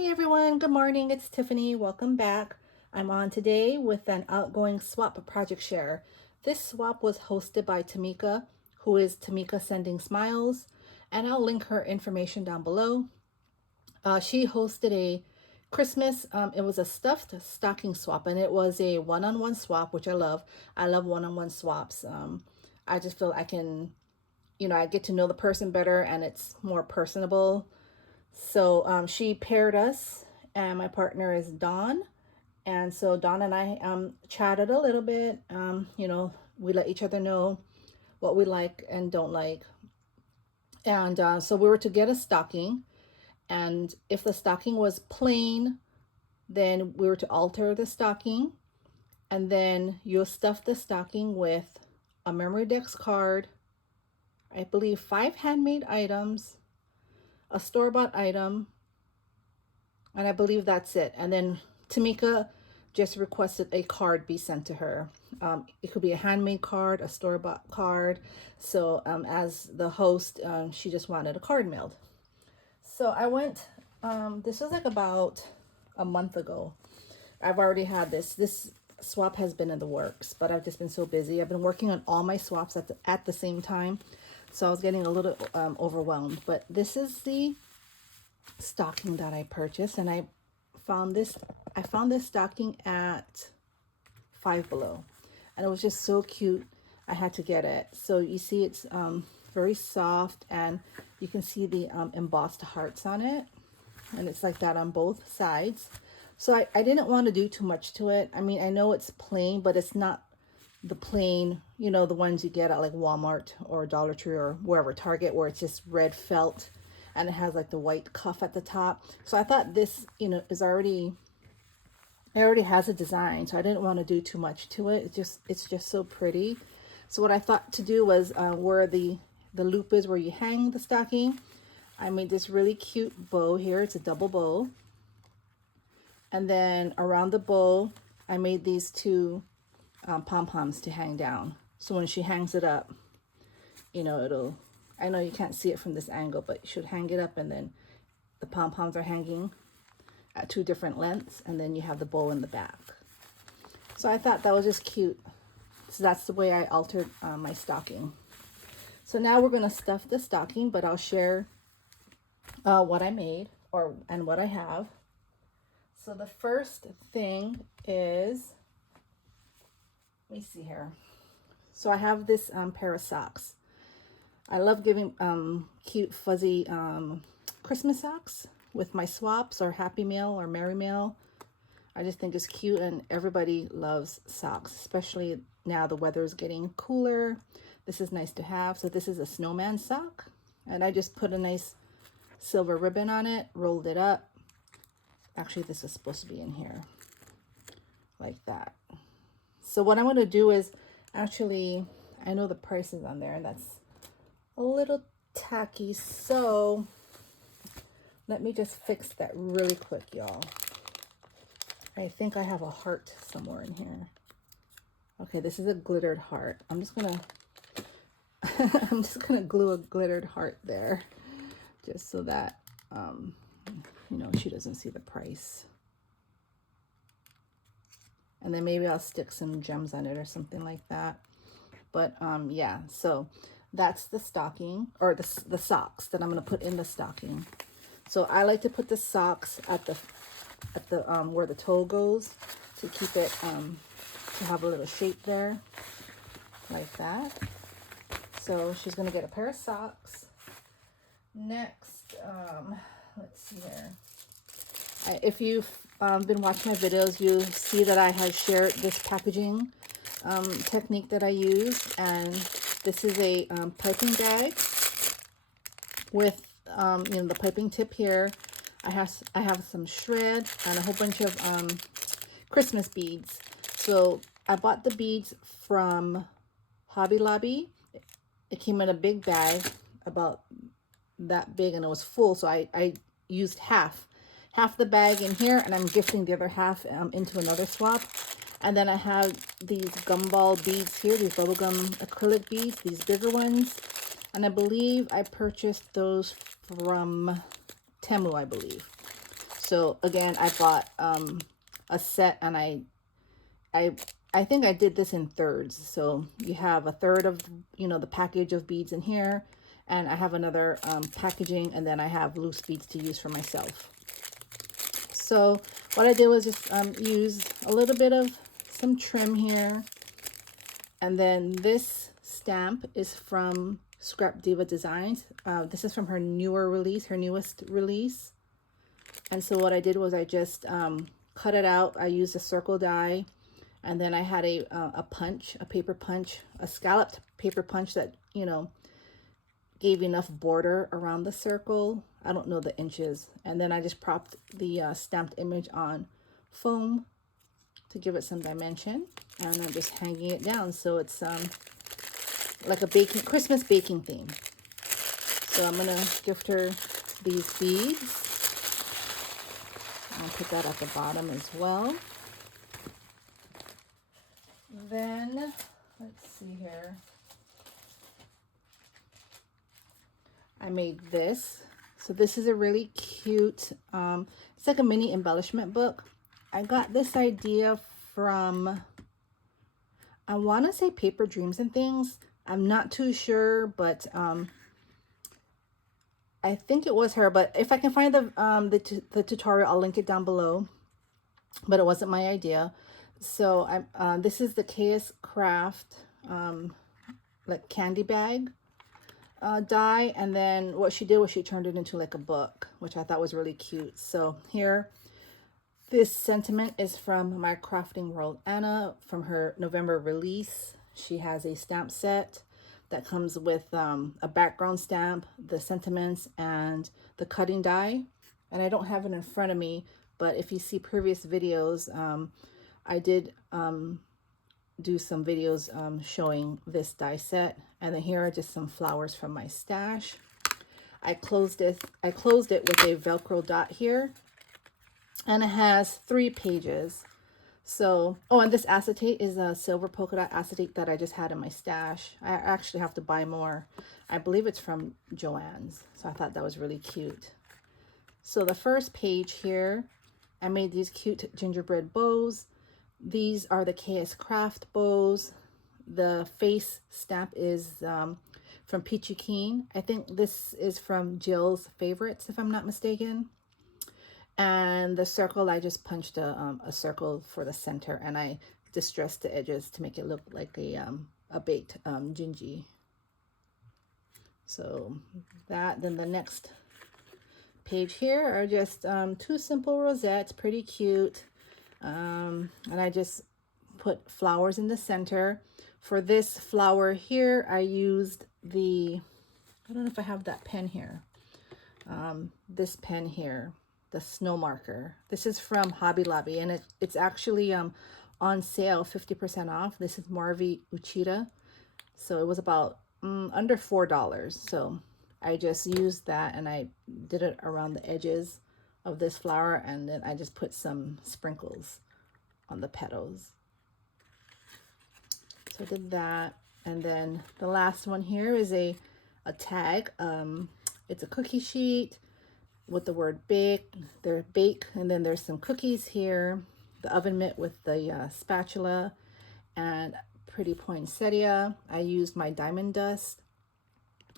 Hi everyone, good morning. It's Tiffany. Welcome back. I'm on today with an Outgoing swap project share. This swap was hosted by Tamika, who is Tamika Sending Smiles, and I'll link her information down below. She hosted a Christmas, it was a stuffed stocking swap, and it was a one-on-one swap, which I love. I love one-on-one swaps. I just feel I can, I get to know the person better and it's more personable. So she paired us, and my partner is Dawn. And so Dawn and I chatted a little bit. We let each other know what we like and don't like. And so we were to get a stocking. And if the stocking was plain, then we were to alter the stocking. And then you'll stuff the stocking with a memory dex card, I believe 5 handmade items, a store-bought item, and I believe that's it. And then Tamika just requested a card be sent to her. It could be a handmade card, a store-bought card. So as the host, she just wanted a card mailed. So I went, this was like about a month ago. I've already had this swap has been in the works, but I've just been so busy. I've been working on all my swaps at the same time. So I was getting a little overwhelmed, but this is the stocking that I purchased, and I found this stocking at Five Below, and it was just so cute. I had to get it. So you see it's very soft, and you can see the embossed hearts on it, and it's like that on both sides. So I didn't want to do too much to it. I mean, I know it's plain, but it's not the plain, the ones you get at like Walmart or Dollar Tree or wherever, Target, where it's just red felt and it has like the white cuff at the top. So I thought this, it already has a design, so I didn't want to do too much to it. It's just so pretty. So what I thought to do was where the loop is where you hang the stocking, I made this really cute bow here. It's a double bow. And then around the bow, I made these two pom-poms to hang down. So when she hangs it up, it'll, I know you can't see it from this angle, but you should hang it up, and then the pom-poms are hanging at 2 different lengths, and then you have the bow in the back. So I thought that was just cute. So that's the way I altered my stocking. So now we're going to stuff the stocking, but I'll share what I made and what I have. So the first thing is, let me see here. So I have this pair of socks. I love giving cute fuzzy Christmas socks with my swaps or Happy Mail or Merry Mail. I just think it's cute, and everybody loves socks, especially now the weather is getting cooler. This is nice to have. So this is a snowman sock, and I just put a nice silver ribbon on it, rolled it up. Actually, this is supposed to be in here like that. So what I'm going to do is, actually, I know the price is on there, and that's a little tacky. So let me just fix that really quick, y'all. I think I have a heart somewhere in here. Okay, this is a glittered heart. I'm just gonna glue a glittered heart there, just so that she doesn't see the price. And then maybe I'll stick some gems on it or something like that. But yeah, so that's the stocking, or the socks that I'm going to put in the stocking. So I like to put the socks at the where the toe goes, to keep it to have a little shape there, like that. So she's going to get a pair of socks. Next, let's see here. If you've been watching my videos, you see that I have shared this packaging technique that I use, and this is a piping bag with the piping tip here. I have some shred and a whole bunch of Christmas beads. So I bought the beads from Hobby Lobby. It came in a big bag, about that big, and it was full, so I used half the bag in here, and I'm gifting the other half into another swap. And then I have these gumball beads here, these bubblegum acrylic beads, these bigger ones, and I believe I purchased those from Temu, I believe. So again, I bought a set, and I think I did this in thirds. So you have a third of, you know, the package of beads in here, and I have another packaging, and then I have loose beads to use for myself. So what I did was just use a little bit of some trim here. And then this stamp is from Scrap Diva Designs. This is from her newer release, her newest release. And so what I did was I just cut it out. I used a circle die, and then I had a punch, a paper punch, a scalloped paper punch that, you know, gave enough border around the circle. I don't know the inches. And then I just propped the stamped image on foam to give it some dimension, and I'm just hanging it down so it's like a Christmas baking theme. So I'm gonna gift her these beads. I'll put that at the bottom as well. Then let's see here. I made this. So this is a really cute, it's like a mini embellishment book. I got this idea from, I want to say Paper Dreams and Things. I'm not too sure, but I think it was her. But if I can find the tutorial, I'll link it down below. But it wasn't my idea. So this is the kscraft like candy bag die, and then what she did was she turned it into like a book, which I thought was really cute. So here, this sentiment is from my Crafting World Anna from her November release. She has a stamp set that comes with a background stamp, the sentiments, and the cutting die. And I don't have it in front of me, but if you see previous videos, I did do some videos showing this die set. And then here are just some flowers from my stash. I closed it with a Velcro dot here, and it has 3 pages. So, oh, and this acetate is a silver polka dot acetate that I just had in my stash. I actually have to buy more. I believe it's from Joann's, so I thought that was really cute. So the first page here, I made these cute gingerbread bows. These are the kscraft bows. The face stamp is from Peachy Keen. I think this is from Jill's Favorites, if I'm not mistaken. And the circle, I just punched a circle for the center, and I distressed the edges to make it look like a baked gingy. So that, then the next page here are just 2 simple rosettes, pretty cute. And I just put flowers in the center. For this flower here, I used I don't know if I have that pen here. This pen here, the snow marker. This is from Hobby Lobby, and it's actually on sale, 50% off. This is Marvi Uchida. So it was about under $4. So I just used that, and I did it around the edges of this flower, and then I just put some sprinkles on the petals. So I did that. And then the last one here is a tag. It's a cookie sheet with the word bake. They're bake, and then there's some cookies here, the oven mitt with the spatula, and pretty poinsettia. I used my diamond dust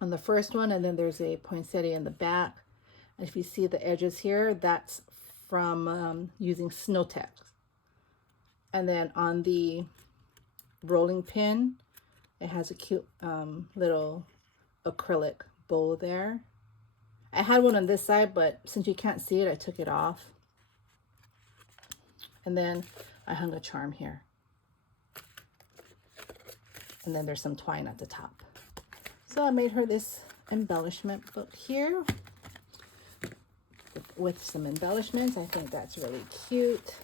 on the first one, and then there's a poinsettia in the back. And if you see the edges here, that's from using Snow Tex. And then on the rolling pin, it has a cute little acrylic bow there. I had one on this side, but since you can't see it, I took it off. And then I hung a charm here. And then there's some twine at the top. So I made her this embellishment book here with some embellishments. I think that's really cute.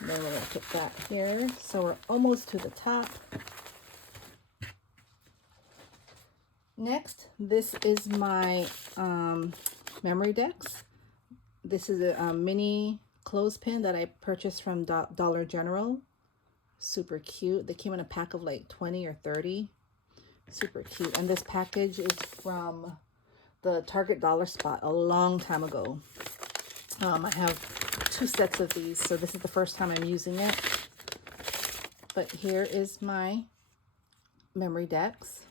And then we're going to put that here. So we're almost to the top. Next, this is my memory decks. This is a mini clothespin that I purchased from Dollar General. Super cute. They came in a pack of like 20 or 30. Super cute. And this package is from the Target Dollar Spot a long time ago. I have 2 sets of these, so this is the first time I'm using it. But here is my memory decks.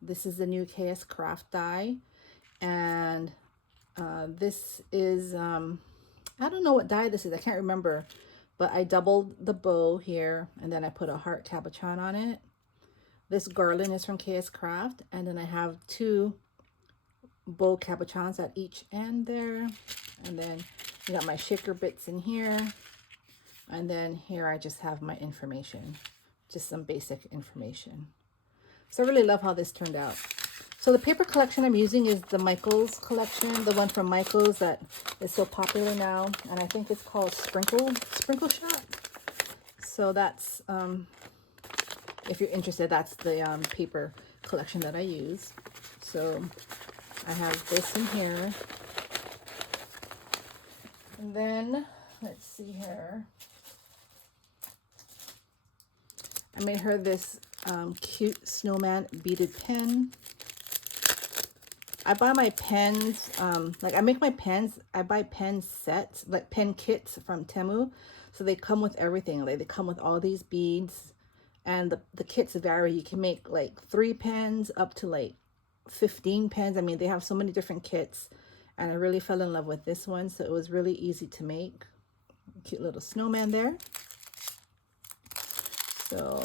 This is the new kscraft die, and this is, I don't know what die this is, I can't remember, but I doubled the bow here, and then I put a heart cabochon on it. This garland is from kscraft, and then I have 2 bow cabochons at each end there, and then I got my shaker bits in here, and then here I just have my information, just some basic information. So I really love how this turned out. So the paper collection I'm using is the Michaels collection, the one from Michaels that is so popular now, and I think it's called Sprinkle Shot. So that's, if you're interested, that's the paper collection that I use. So I have this in here. And then, let's see here. I made her this cute snowman beaded pen. I buy my pens, like I make my pens, I buy pen sets, like pen kits from Temu. So they come with everything. Like they come with all these beads, and the kits vary. You can make like 3 pens up to like 15 pens. I mean, they have so many different kits, and I really fell in love with this one. So it was really easy to make. Cute little snowman there. So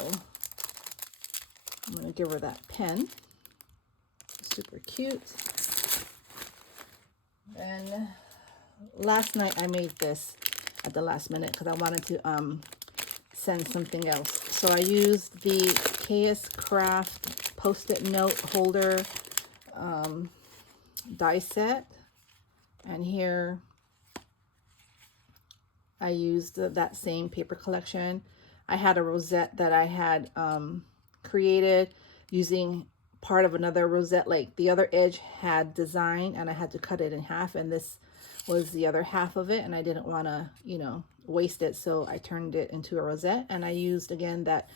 I'm going to give her that pen. Super cute. And last night I made this at the last minute because I wanted to send something else. So I used the kscraft post-it note holder die set, and here I used that same paper collection. I had a rosette that I had created using part of another rosette. Like the other edge had design, and I had to cut it in half, and this was the other half of it, and I didn't want to, you know, waste it, so I turned it into a rosette. And I used again that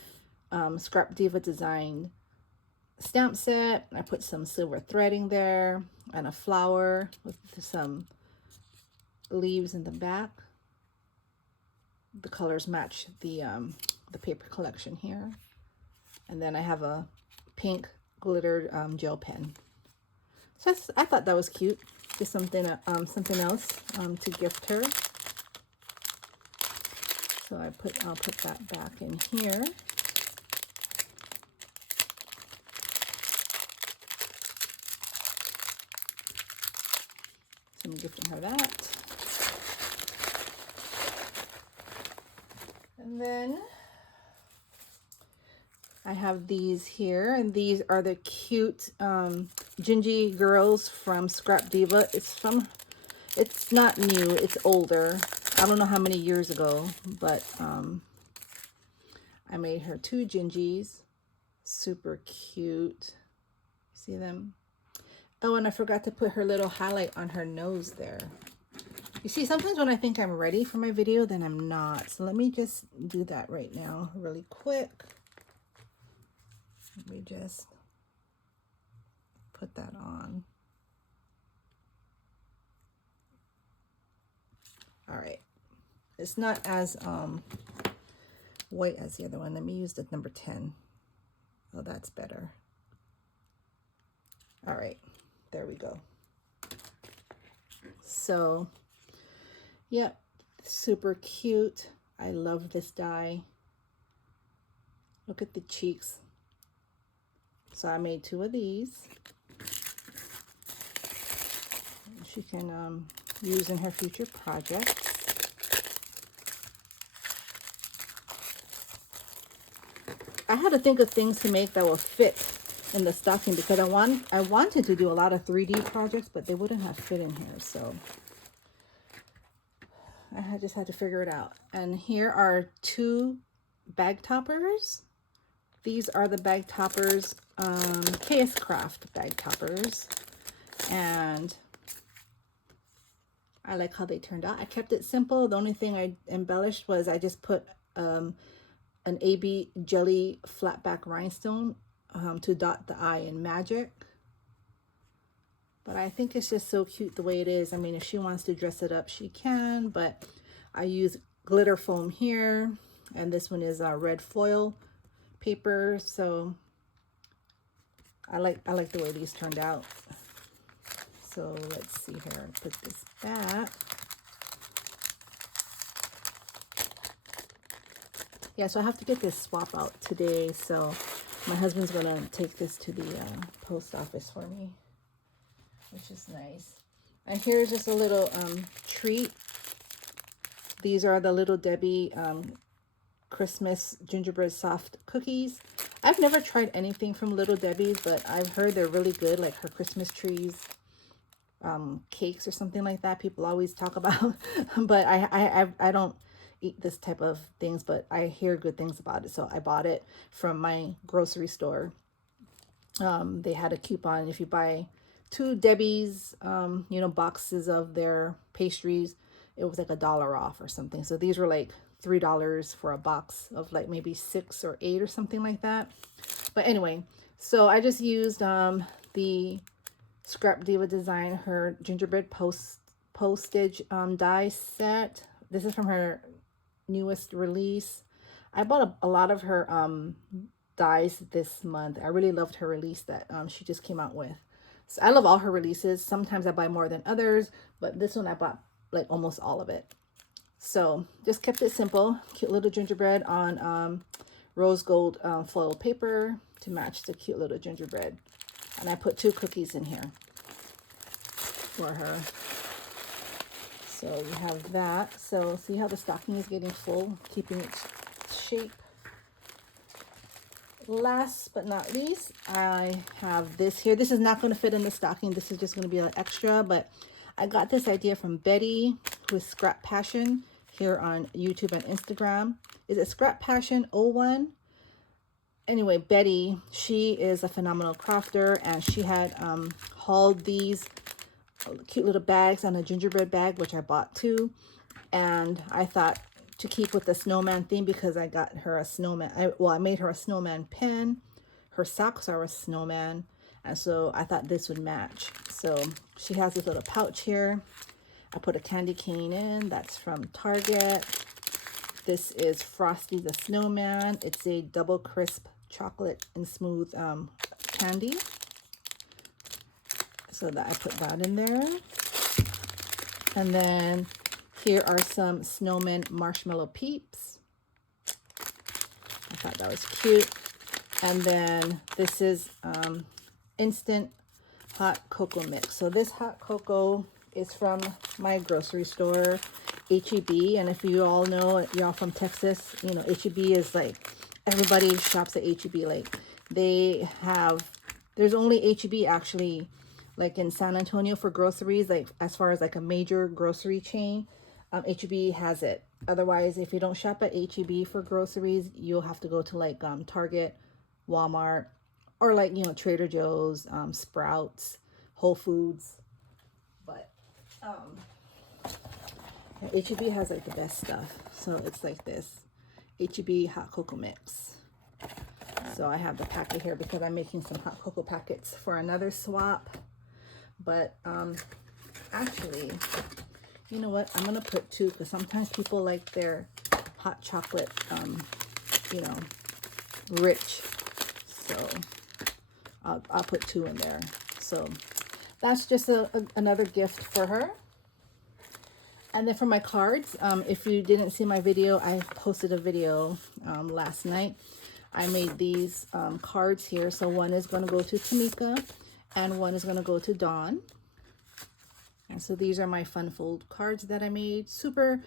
Scrap Diva design stamp set. I put some silver threading there and a flower with some leaves in the back. The colors match the paper collection here. And then I have a pink glittered gel pen. So I thought that was cute. Just something else to gift her. So I'll put that back in here. So I'm gifting her that. And then I have these here, and these are the cute Gingy girls from Scrap Diva. It's not new, it's older. I don't know how many years ago, but I made her 2 Gingies. Super cute. See them? Oh, and I forgot to put her little highlight on her nose there. You see, sometimes when I think I'm ready for my video, then I'm not. So let me just do that right now really quick. Let me just put that on. All right. It's not as white as the other one. Let me use the number 10. Oh, that's better. All right. There we go. So, yep, super cute. I love this die. Look at the cheeks. So I made 2 of these. She can use in her future projects. I had to think of things to make that will fit in the stocking because I wanted to do a lot of 3D projects, but they wouldn't have fit in here. So I just had to figure it out. And here are 2 bag toppers. These are the bag toppers, kscraft bag toppers, and I like how they turned out. I kept it simple. The only thing I embellished was I just put an AB jelly flat back rhinestone to dot the I in magic. But I think it's just so cute the way it is. I mean, if she wants to dress it up, she can, but I use glitter foam here, and this one is red foil paper. So I like the way these turned out. So let's see here. Put this back. Yeah, so I have to get this swap out today. So my husband's gonna take this to the post office for me, which is nice. And here's just a little treat. These are the Little Debbie Christmas gingerbread soft cookies. I've never tried anything from Little Debbie's, but I've heard they're really good, like her Christmas trees, cakes or something like that. People always talk about, but I don't eat this type of things, but I hear good things about it. So I bought it from my grocery store. They had a coupon. If you buy 2 Debbie's, you know, boxes of their pastries, it was like $1 off or something. So these were like $3 for a box of like maybe 6 or 8 or something like that. But anyway, so I just used the Scrap Diva Design, her gingerbread postage die set. This is from her newest release. I bought a lot of her dies this month. I really loved her release that she just came out with. So I love all her releases. Sometimes I buy more than others, but this one I bought like almost all of it. So just kept it simple. Cute little gingerbread on rose gold foil paper to match the cute little gingerbread. And I put 2 cookies in here for her. So we have that. So see how the stocking is getting full, keeping its shape. Last but not least, I have this here. This is not going to fit in the stocking. This is just going to be an extra, but I got this idea from Betty, who is Scrap Passion, here on YouTube and Instagram. Is it Scrap Passion 01? Anyway, Betty, she is a phenomenal crafter, and she had hauled these cute little bags on a gingerbread bag, which I bought too. And I thought to keep with the snowman theme, because I got her a snowman. I made her a snowman pen. Her socks are a snowman, and so I thought this would match. So she has this little pouch here. I put a candy cane in. That's from Target. This is Frosty the Snowman. It's a double crisp chocolate and smooth candy. So that I put that in there. And then here are some snowman marshmallow peeps. I thought that was cute. And then this is instant hot cocoa mix. So this hot cocoa is from my grocery store, H-E-B. And if you all know, y'all from Texas, you know, H-E-B is like, everybody shops at H-E-B. Like they have, there's only H-E-B actually like in San Antonio for groceries, like as far as like a major grocery chain. H-E-B has it. Otherwise, if you don't shop at H-E-B for groceries, you'll have to go to like Target, Walmart, or like, you know, Trader Joe's, Sprouts, Whole Foods. But H-E-B has like the best stuff. So it's like this H-E-B hot cocoa mix. So I have the packet here because I'm making some hot cocoa packets for another swap. But actually, you know what? I'm gonna put 2 because sometimes people like their hot chocolate, you know, rich. So I'll put 2 in there. So that's just another gift for her. And then for my cards, if you didn't see my video, I posted a video last night. I made these cards here. So one is going to go to Tamika and one is going to go to Dawn. And so these are my fun fold cards that I made. Super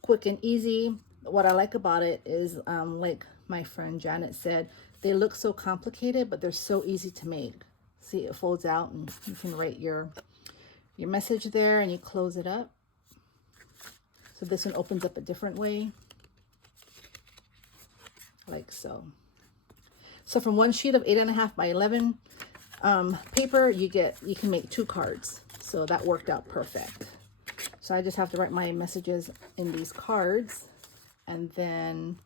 quick and easy. What I like about it is, like my friend Janet said, they look so complicated, but they're so easy to make. See, it folds out and you can write your message there and you close it up. So this one opens up a different way, like so. So from one sheet of 8.5 by 11 paper, you can make 2 cards. So that worked out perfect. So I just have to write my messages in these cards, and then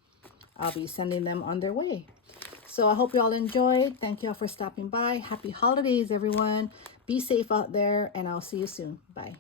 I'll be sending them on their way. So I hope you all enjoyed. Thank you all for stopping by. Happy holidays, everyone. Be safe out there, and I'll see you soon. Bye.